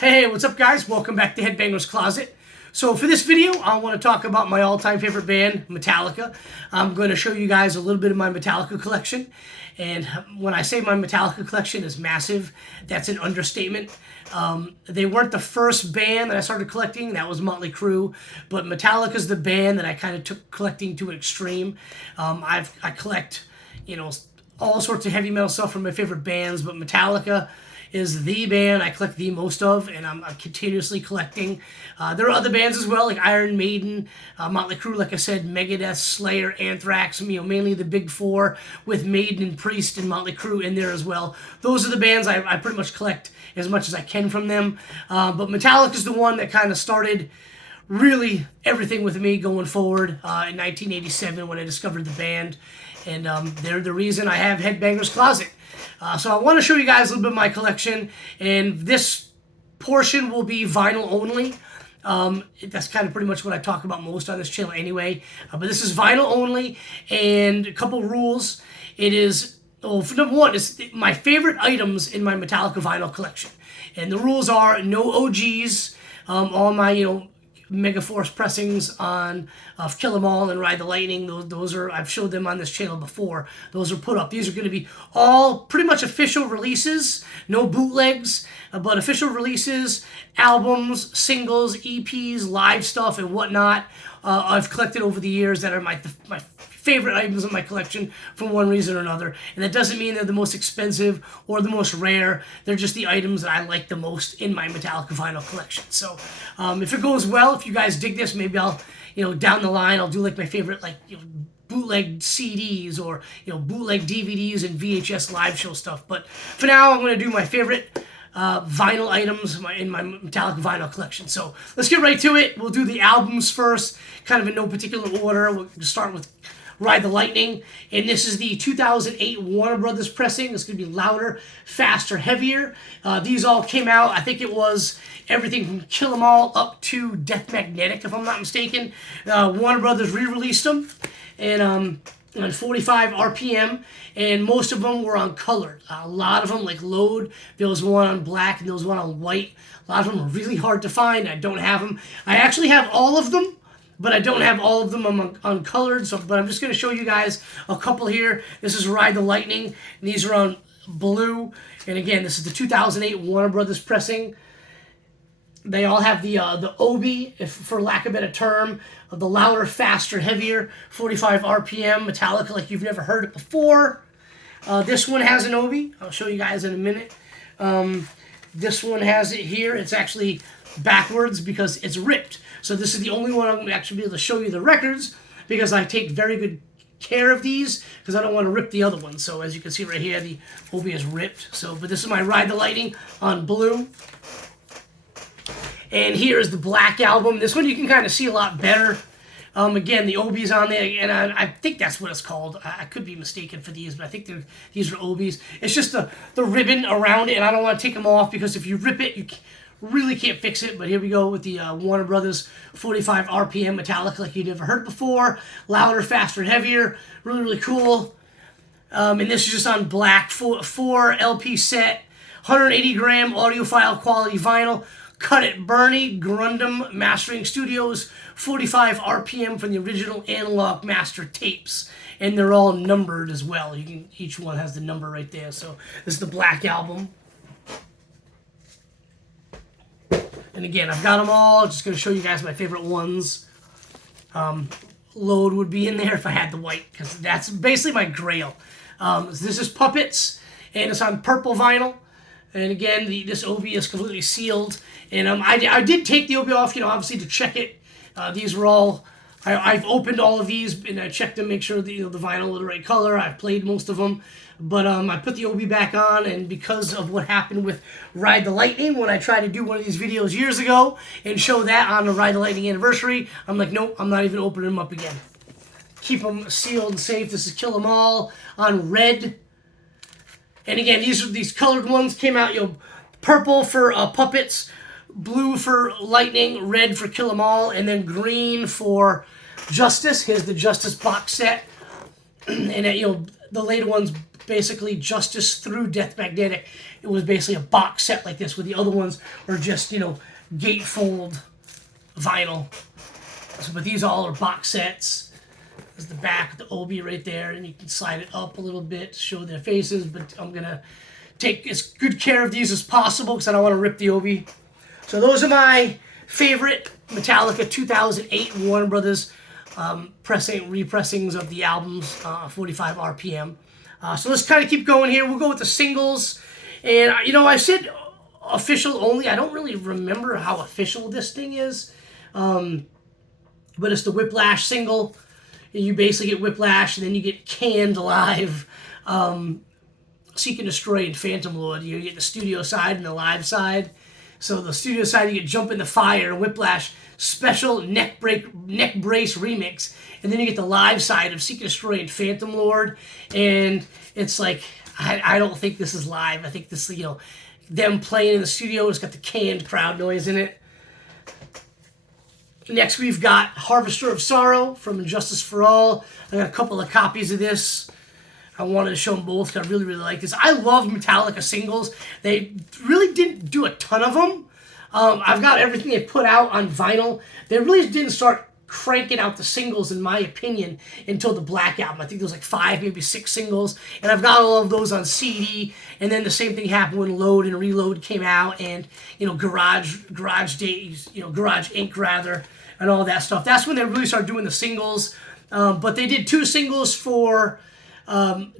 Hey, what's up guys? Welcome back to Headbanger's Closet. So for this video, I want to talk about my all-time favorite band, Metallica. I'm going to show you guys a little bit of my Metallica collection. And when I say my Metallica collection is massive, that's an understatement. They weren't the first band that I started collecting. That was Motley Crue. But Metallica's the band that I kind of took collecting to an extreme. I collect, all sorts of heavy metal stuff from my favorite bands, but Metallica is the band I collect the most of, and I'm continuously collecting. There are other bands as well, like Iron Maiden, Motley Crue, like I said, Megadeth, Slayer, Anthrax, mainly the big four, with Maiden and Priest and Motley Crue in there as well. Those are the bands I pretty much collect as much as I can from them. But Metallica is the one that kind of started really everything with me going forward in 1987 when I discovered the band. And they're the reason I have Headbanger's Closet. So I want to show you guys a little bit of my collection, and this portion will be vinyl only. That's kind of pretty much what I talk about most on this channel anyway. But this is vinyl only, and a couple rules. It is, number one, it's my favorite items in my Metallica vinyl collection. And the rules are no OGs, all my, Megaforce pressings on Kill 'Em All and Ride the Lightning. Those are, I've showed them on this channel before. Those are put up. These are going to be all pretty much official releases, no bootlegs, but official releases, albums, singles, EPs, live stuff, and whatnot. I've collected over the years that are my favorite items in my collection for one reason or another. And that doesn't mean they're the most expensive or the most rare. They're just the items that I like the most in my Metallica vinyl collection. So if it goes well, if you guys dig this, maybe I'll, down the line, I'll do like my favorite, bootleg CDs or, bootleg DVDs and VHS live show stuff. But for now, I'm going to do my favorite vinyl items in my Metallica vinyl collection. So let's get right to it. We'll do the albums first, kind of in no particular order. We'll start with Ride the Lightning, and this is the 2008 Warner Brothers pressing. It's going to be louder, faster, heavier. These all came out, I think it was everything from Kill 'Em All up to Death Magnetic, if I'm not mistaken. Warner Brothers re-released them, and on 45 RPM, and most of them were on color. A lot of them, like Load, there was one on black and there was one on white. A lot of them are really hard to find. I don't have them. I actually have all of them, but I don't have all of them uncolored. But I'm just going to show you guys a couple here. This is Ride the Lightning, and these are on blue. And again, this is the 2008 Warner Brothers pressing. They all have the Obi, if for lack of a better term, of the louder, faster, heavier, 45 RPM, Metallica like you've never heard it before. This one has an Obi. I'll show you guys in a minute. This one has it here. It's actually backwards because it's ripped. So this is the only one I'm going to actually be able to show you the records, because I take very good care of these because I don't want to rip the other one. So as you can see right here, the Obi is ripped. But this is my Ride the Lightning on blue. And here is the black album. This one you can kind of see a lot better. Again, the Obi's on there, and I think that's what it's called. I could be mistaken for these, but I think these are Obi's. It's just the ribbon around it, and I don't want to take them off because if you rip it, you really can't fix it. But here we go with the Warner Brothers 45 RPM Metallica like you've never heard before. Louder, faster, and heavier. Really, really cool. And this is just on black, 4 LP set, 180 gram audiophile quality vinyl. Cut it Bernie Grundum Mastering Studios, 45 RPM from the original analog master tapes, and they're all numbered as well. Each one has the number right there. So this is the black album. And again, I've got them all. Just going to show you guys my favorite ones. Load would be in there if I had the white, because that's basically my grail. This is Puppets, and it's on purple vinyl. And again, this Obi is completely sealed. And I did take the Obi off, obviously to check it. These were all, I've opened all of these and I checked them, make sure that, the vinyl was the right color. I've played most of them. But I put the Obi back on, and because of what happened with Ride the Lightning, when I tried to do one of these videos years ago and show that on the Ride the Lightning anniversary, I'm like, nope, I'm not even opening them up again. Keep them sealed and safe. This is Kill 'Em All on red. And again, these colored ones came out, purple for Puppets, blue for Lightning, red for Kill 'Em All, and then green for Justice. Here's the Justice box set. And the later ones basically Justice through Death Magnetic. It was basically a box set like this, where the other ones are just, gatefold vinyl. So, but these all are box sets. There's the back, the Obi right there, and you can slide it up a little bit to show their faces, but I'm going to take as good care of these as possible because I don't want to rip the Obi. So those are my favorite Metallica 2008 Warner Brothers repressings of the albums, 45 RPM. So let's kind of keep going here. We'll go with the singles. And, I said official only. I don't really remember how official this thing is. But it's the Whiplash single. And you basically get Whiplash, and then you get Canned Live, Seek and Destroy, and Phantom Lord. You get the studio side and the live side. So the studio side, you get Jump in the Fire, Whiplash, special neck brace remix. And then you get the live side of Seek and Destroy and Phantom Lord. And it's like, I don't think this is live. I think this, them playing in the studio. It's got the canned crowd noise in it. Next, we've got Harvester of Sorrow from Injustice for All. I got a couple of copies of this. I wanted to show them both because I really, really like this. I love Metallica singles. They really didn't do a ton of them. I've got everything they put out on vinyl. They really didn't start cranking out the singles, in my opinion, until the Black Album. I think there was like 5, maybe 6 singles, and I've got all of those on CD. And then the same thing happened when Load and Reload came out, and Garage Days, Garage Inc. rather, and all that stuff. That's when they really started doing the singles. But they did 2 singles for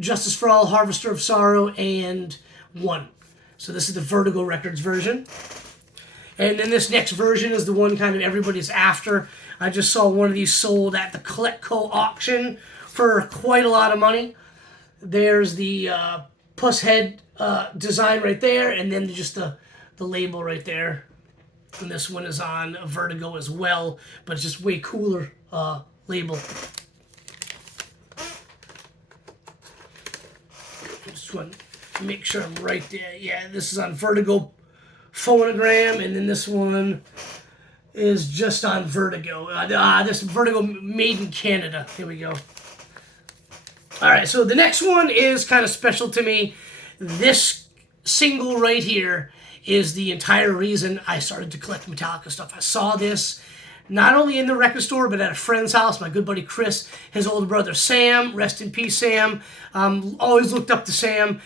Justice for All, Harvester of Sorrow, and 1. So this is the Vertigo Records version. And then this next version is the one kind of everybody's after. I just saw one of these sold at the Colectco auction for quite a lot of money. There's the puss head design right there, and then just the label right there. And this one is on Vertigo as well, but it's just way cooler label. Just want to make sure I'm right there. Yeah, this is on Vertigo Phonogram, and then this one is just on Vertigo. This Vertigo made in Canada. Here we go. All right, so the next one is kind of special to me. This single right here is the entire reason I started to collect Metallica stuff. I saw this not only in the record store, but at a friend's house. My good buddy Chris, his older brother Sam, rest in peace Sam. Always looked up to Sam.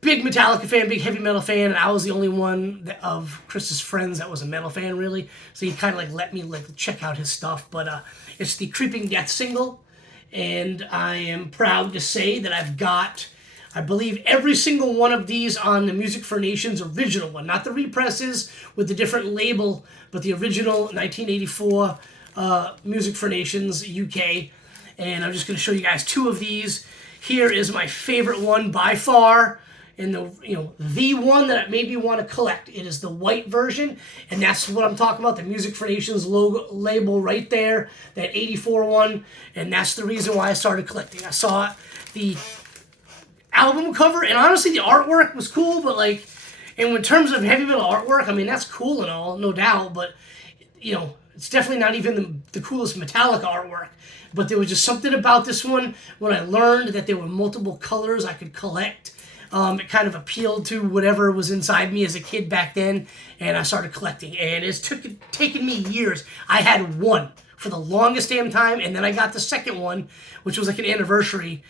Big Metallica fan, big heavy metal fan, and I was the only one of Chris's friends that was a metal fan, really. So he kind of let me check out his stuff. But it's the Creeping Death single, and I am proud to say that I've got, I believe, every single one of these on the Music for Nations original one. Not the represses with the different label, but the original 1984 Music for Nations UK. And I'm just going to show you guys 2 of these. Here is my favorite one by far. And the one that I maybe want to collect. It is the white version, and that's what I'm talking about, the Music for Nations logo label right there, that 84 one, and that's the reason why I started collecting. I saw the album cover, and honestly, the artwork was cool, but and in terms of heavy metal artwork, I mean, that's cool and all, no doubt, but, it's definitely not even the coolest Metallica artwork. But there was just something about this one when I learned that there were multiple colors I could collect. It kind of appealed to whatever was inside me as a kid back then, and I started collecting. And it's taken me years. I had one for the longest damn time, and then I got the second one, which was like an anniversary,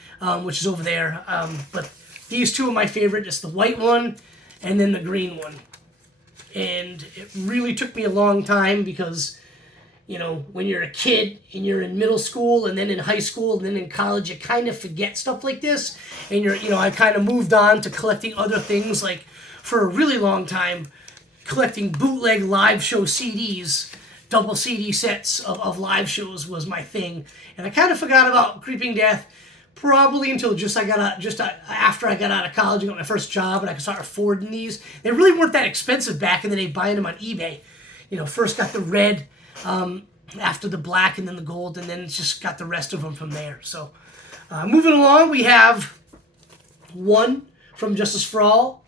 which is over there. But these 2 are my favorite. It's the white one and then the green one. And it really took me a long time because, when you're a kid and you're in middle school and then in high school and then in college, you kind of forget stuff like this. And I kind of moved on to collecting other things, like for a really long time, collecting bootleg live show CDs. Double CD sets of live shows was my thing. And I kind of forgot about Creeping Death probably until after I got out of college and got my first job and I could start affording these. They really weren't that expensive back in the day, buying them on eBay. First got the red, after the black, and then the gold, and then it's just got the rest of them from there. So moving along, we have 1 from Justice for All.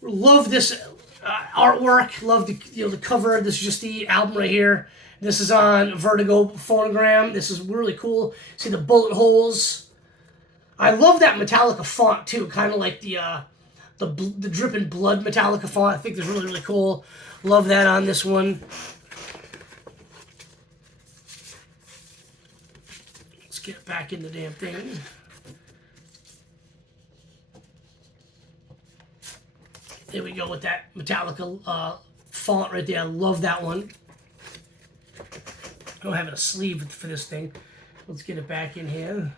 Love this artwork. Love the cover. This is just the album right here. This is on Vertigo Phonogram. This is really cool. See the bullet holes I love that Metallica font too, kind of like the dripping blood Metallica font. I think it's really, really cool. Love that on this one. Let's get it back in the damn thing. There we go with that Metallica font right there. I love that one. I don't have a sleeve for this thing. Let's get it back in here.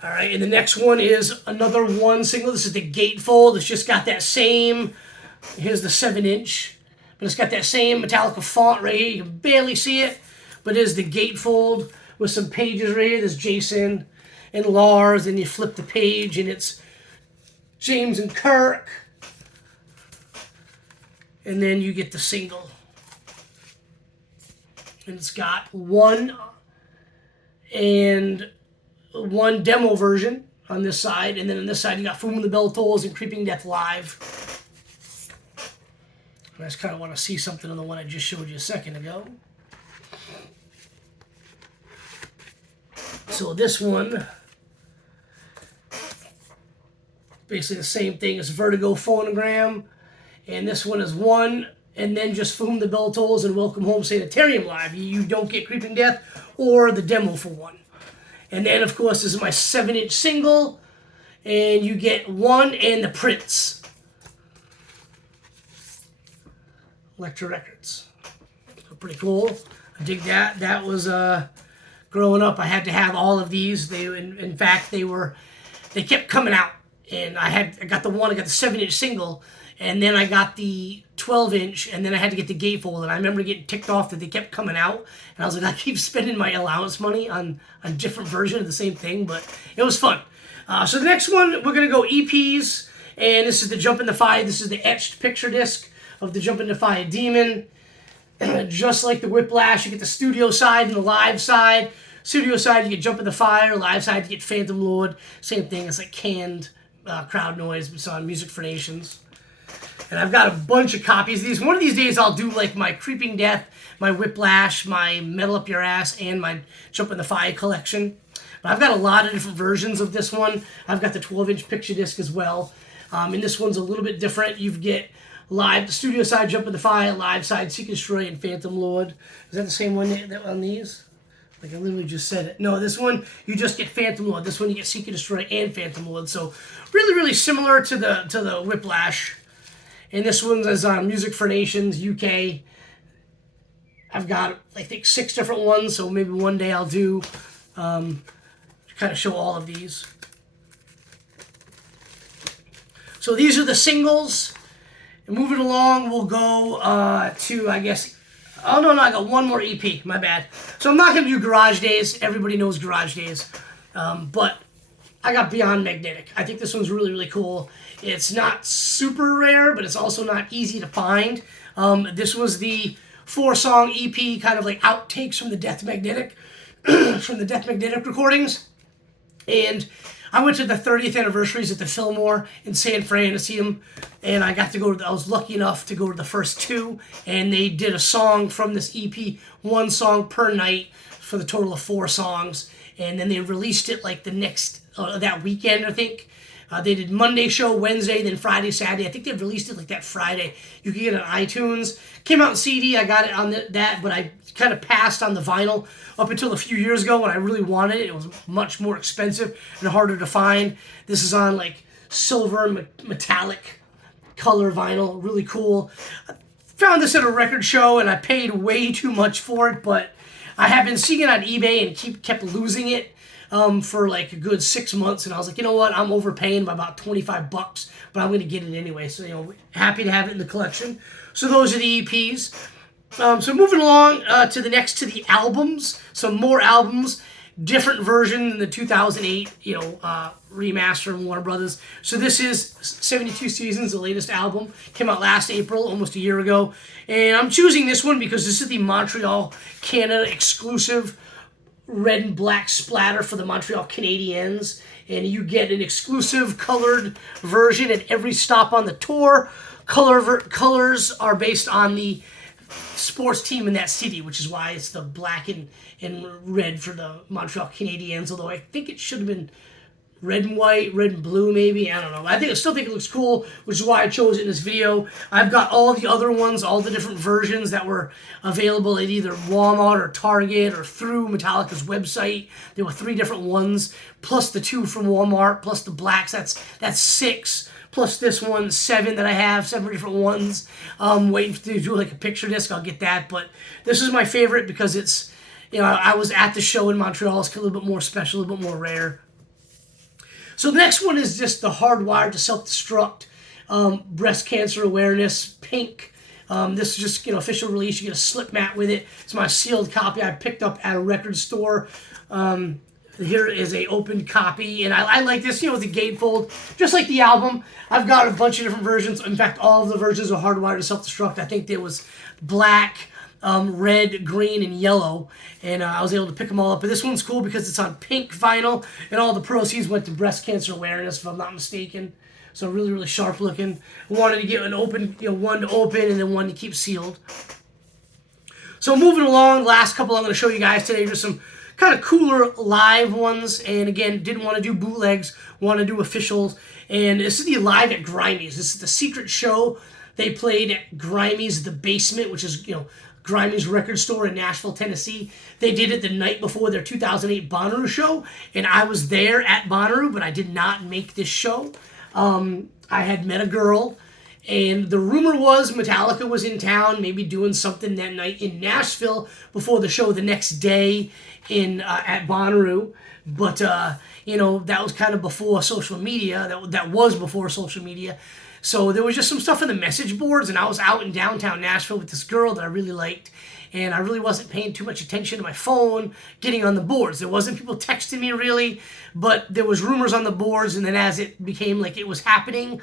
All right, and the next one is another one single. This is the gatefold. It's just got that same, here's the 7-inch, but it's got that same Metallica font right here. You can barely see it, but it is the gatefold with some pages right here. There's Jason and Lars, and you flip the page, and it's James and Kirk. And then you get the single. And it's got one demo version on this side, and then on this side you got Foom and the Bell Tolls and Creeping Death Live. And I just kind of want to see something on the one I just showed you a second ago. So this one, basically the same thing as Vertigo Phonogram, and this one is one, and then just Foom the Bell Tolls and Welcome Home Sanitarium Live. You don't get Creeping Death or the demo for one. And then, of course, this is my 7-inch single, and you get one and the Prince. Elektra Records. So pretty cool. I dig that. That was, growing up, I had to have all of these. They, in fact, they kept coming out. And I got the 7-inch single, and then I got the 12-inch, and then I had to get the gatefold, and I remember getting ticked off that they kept coming out, and I was like, I keep spending my allowance money on a different version of the same thing, but it was fun. So the next one, we're going to go EPs, and this is the Jump in the Fire. This is the etched picture disc of the Jump in the Fire Demon. Just like the Whiplash, you get the studio side and the live side. Studio side, you get Jump in the Fire. Live side, you get Phantom Lord. Same thing, it's like canned crowd noise. It's on Music for Nations. And I've got a bunch of copies of these. One of these days I'll do like my Creeping Death, my Whiplash, my Metal Up Your Ass, and my Jump in the Fire collection. But I've got a lot of different versions of this one. I've got the 12-inch picture disc as well. And this one's a little bit different. You get live, the studio side, Jump in the Fire, live side, Seek and Destroy, and Phantom Lord. Is that the same one that on these? Like I literally just said it. No, this one, you just get Phantom Lord. This one, you get Seek and Destroy and Phantom Lord. So really, really similar to the Whiplash. And this one is on Music for Nations, UK. I've got, I think, 6 different ones, so maybe one day I'll do, kind of show all of these. So these are the singles. And moving along, we'll go to, I guess, oh no, I got one more EP, my bad. So I'm not going to do Garage Days. Everybody knows Garage Days. But I got Beyond Magnetic. I think this one's really, really cool. It's not super rare, but it's also not easy to find. This was the 4-song EP, kind of like outtakes from the Death Magnetic, from the Death Magnetic recordings. And I went to the 30th anniversaries at the Fillmore in San Fran to see them, and I got to go to, I was lucky enough to go to the first 2, and they did a song from this EP, 1 song per night for the total of 4 songs, and then they released it like the next, that weekend, I think. They did Monday show, Wednesday, then Friday, Saturday. I think they released it like that Friday. You can get it on iTunes. Came out in CD. I got it on that, but I kind of passed on the vinyl up until a few years ago when I really wanted it. It was much more expensive and harder to find. This is on like silver metallic color vinyl. Really cool. I found this at a record show and I paid way too much for it, but I have been seeing it on eBay and kept losing it. For like a good 6 months, and I was like, you know what, I'm overpaying by about $25, but I'm going to get it anyway, so, you know, happy to have it in the collection. So those are the EPs. So moving along to the albums, some more albums, different version than the 2008, remaster from Warner Brothers. So this is 72 Seasons, the latest album, came out last April, almost a year ago, and I'm choosing this one because this is the Montreal, Canada exclusive red and black splatter for the Montreal Canadiens, and you get an exclusive colored version at every stop on the tour. Colors are based on the sports team in that city, which is why it's the black and red for the Montreal Canadiens, although I think it should have been red and white, red and blue maybe, I don't know. I still think it looks cool, which is why I chose it in this video. I've got all the other ones, all the different versions that were available at either Walmart or Target or through Metallica's website. There were 3 different ones, plus the 2 from Walmart, plus the blacks, that's 6. Plus this one, 7 that I have, 7 different ones. Waiting to do like a picture disc, I'll get that. But this is my favorite because it's, you know, I was at the show in Montreal. It's a little bit more special, a little bit more rare. So the next one is just the Hardwired to Self-Destruct breast cancer awareness, pink. This is just, you know, official release. You get a slip mat with it. It's my sealed copy I picked up at a record store. Here is a open copy, and I like this, you know, with the gatefold, just like the album. I've got a bunch of different versions. In fact, all of the versions are Hardwired to Self-Destruct. I think there was black, red, green, and yellow, and I was able to pick them all up. But this one's cool because it's on pink vinyl, and all the proceeds went to breast cancer awareness, if I'm not mistaken. So really, really sharp looking. I wanted to get an open, you know, one to open and then one to keep sealed. So moving along, last couple I'm going to show you guys today are just some kind of cooler live ones, and again, didn't want to do bootlegs, want to do officials. And this is the Live at Grimey's. This is the secret show they played at Grimey's The Basement, which is, you know, Grimey's record store in Nashville, Tennessee. They did it the night before their 2008 Bonnaroo show, and I was there at Bonnaroo, but I did not make this show. I had met a girl, and the rumor was Metallica was in town, maybe doing something that night in Nashville before the show the next day at Bonnaroo. But, you know, that was kind of before social media. That was before social media. So there was just some stuff in the message boards, and I was out in downtown Nashville with this girl that I really liked, and I really wasn't paying too much attention to my phone, getting on the boards. There wasn't people texting me really, but there was rumors on the boards, and then as it became like it was happening,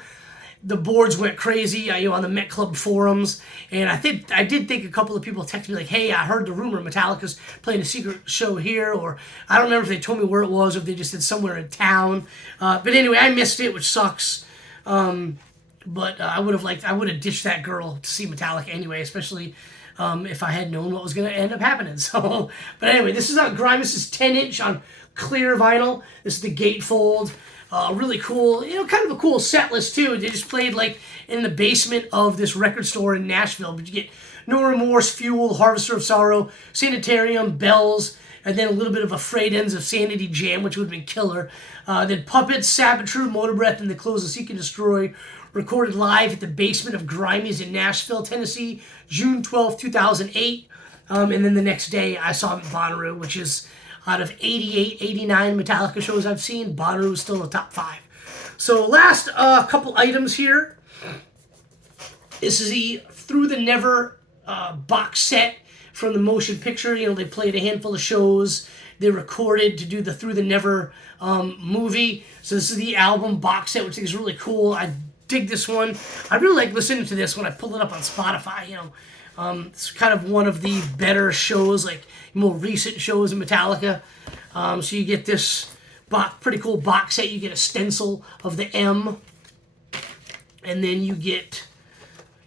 the boards went crazy, you know, on the Met Club forums, and I did think a couple of people texted me like, hey, I heard the rumor Metallica's playing a secret show here, or I don't remember if they told me where it was or if they just said somewhere in town. But anyway, I missed it, which sucks. But I would have ditched that girl to see Metallica anyway, especially if I had known what was going to end up happening. So, but anyway, this is on Grimus' 10-inch on clear vinyl. This is the gatefold. Really cool, you know, kind of a cool set list too. They just played like in the basement of this record store in Nashville, but you get No Remorse, Fuel, Harvester of Sorrow, Sanitarium, Bells, and then a little bit of a Frayed Ends of Sanity jam, which would have been killer. Then Puppets, Sabbath, Motor Breath, and the close of Seek and Destroy, recorded live at the basement of Grimey's in Nashville, Tennessee, June 12, 2008. And then the next day, I saw him at Bonnaroo, which is out of 88, 89 Metallica shows I've seen, Bonnaroo is still in the top 5. So last couple items here. This is the Through the Never box set from the motion picture. You know, they played a handful of shows. They recorded to do the Through the Never movie. So this is the album box set, which I think is really cool. I dig this one. I really like listening to this when I pull it up on Spotify. You know, it's kind of one of the better shows, like more recent shows in Metallica. So you get this pretty cool box set. You get a stencil of the M, and then you get,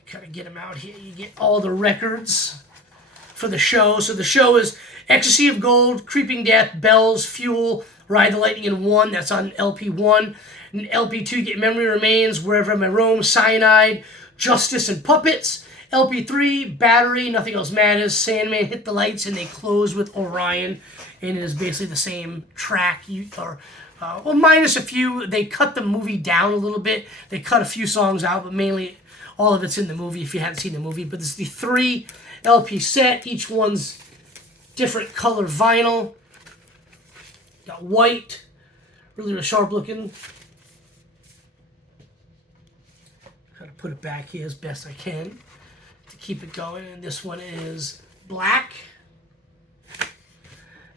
kind of get them out here. You get all the records for the show. So the show is Ecstasy of Gold, Creeping Death, Bells, Fuel, Ride the Lightning in 1. That's on LP 1. And LP2, you get Memory Remains, Wherever I May Roam, Cyanide, Justice, and Puppets. LP3, Battery, Nothing Else Matters, Sandman, Hit the Lights, and they close with Orion. And it is basically the same track, well, minus a few. They cut the movie down a little bit. They cut a few songs out, but mainly all of it's in the movie if you hadn't seen the movie. But this is the 3 LP set. Each one's different color vinyl. Got white, really sharp looking. Try to put it back here as best I can to keep it going. And this one is black.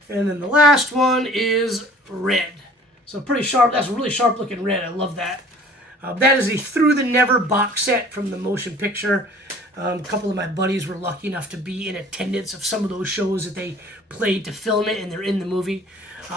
And then the last one is red. So pretty sharp. That's a really sharp looking red. I love that. That is the Through the Never box set from the motion picture. A couple of my buddies were lucky enough to be in attendance of some of those shows that they played to film it, and they're in the movie.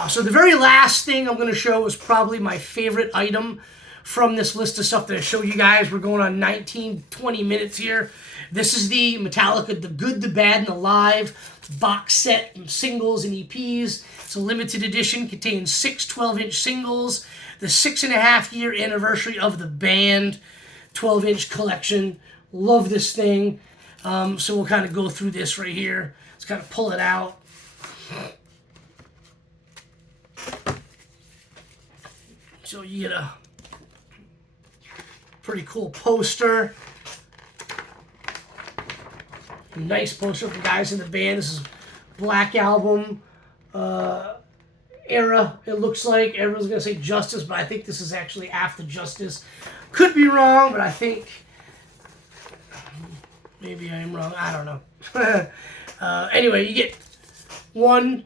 So the very last thing I'm going to show is probably my favorite item from this list of stuff that I showed you guys. We're going on 19, 20 minutes here. This is the Metallica The Good, the Bad, and the Live box set, singles and EPs. It's a limited edition, contains 6 12-inch singles, the 6.5-year anniversary of the band, 12-inch collection. Love this thing. So we'll kind of go through this right here. Let's kind of pull it out. So you get a pretty cool poster. A nice poster of the guys in the band. This is Black Album era, it looks like. Everyone's going to say Justice, but I think this is actually after Justice. Could be wrong, but I think maybe I am wrong. I don't know. Anyway, you get one,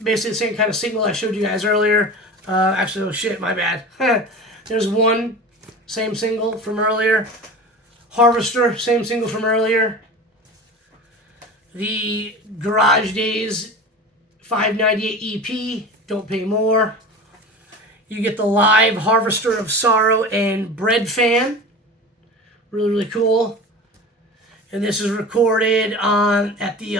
basically the same kind of single I showed you guys earlier. Actually, oh shit, my bad. There's one, same single from earlier. Harvester, same single from earlier. The Garage Days 598 EP, Don't Pay More. You get the live Harvester of Sorrow and Bread Fan. Really, really cool. And this is recorded at the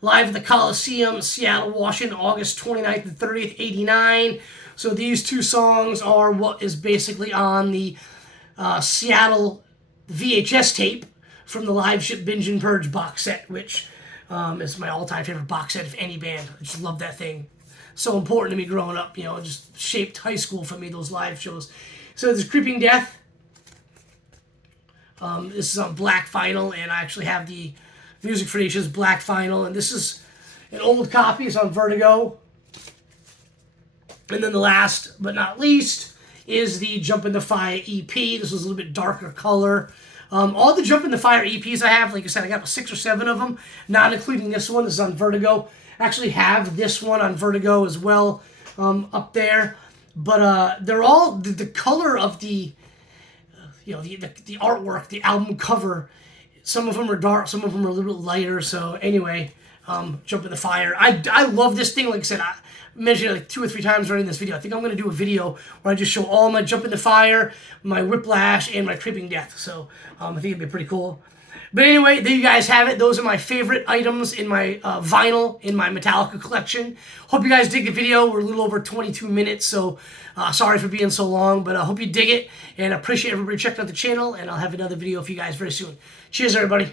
live at the Coliseum, Seattle, Washington, August 29th and 30th, 89. So these two songs are what is basically on the Seattle VHS tape from the Live Ship Binge and Purge box set, which is my all-time favorite box set of any band. I just love that thing. So important to me growing up, you know, it just shaped high school for me, those live shows. So there's Creeping Death. This is on black vinyl, and I actually have the Music for Nations black vinyl, and this is an old copy. It's on Vertigo. And then the last but not least is the Jump in the Fire EP. This was a little bit darker color. All the Jump in the Fire EPs I have, like I said, I got 6 or 7 of them, not including this one. This is on Vertigo. I actually have this one on Vertigo as well up there. But they're all, the color of the, you know, the artwork, the album cover, some of them are dark, some of them are a little bit lighter. So anyway, Jump in the Fire. I love this thing. Like I said, I mentioned it like 2 or 3 times already in this video. I think I'm going to do a video where I just show all my Jump in the Fire, my Whiplash, and my Creeping Death. So I think it'd be pretty cool. But anyway, there you guys have it. Those are my favorite items in my vinyl, in my Metallica collection. Hope you guys dig the video. We're a little over 22 minutes, so sorry for being so long, but I hope you dig it, and I appreciate everybody checking out the channel, and I'll have another video for you guys very soon. Cheers, everybody.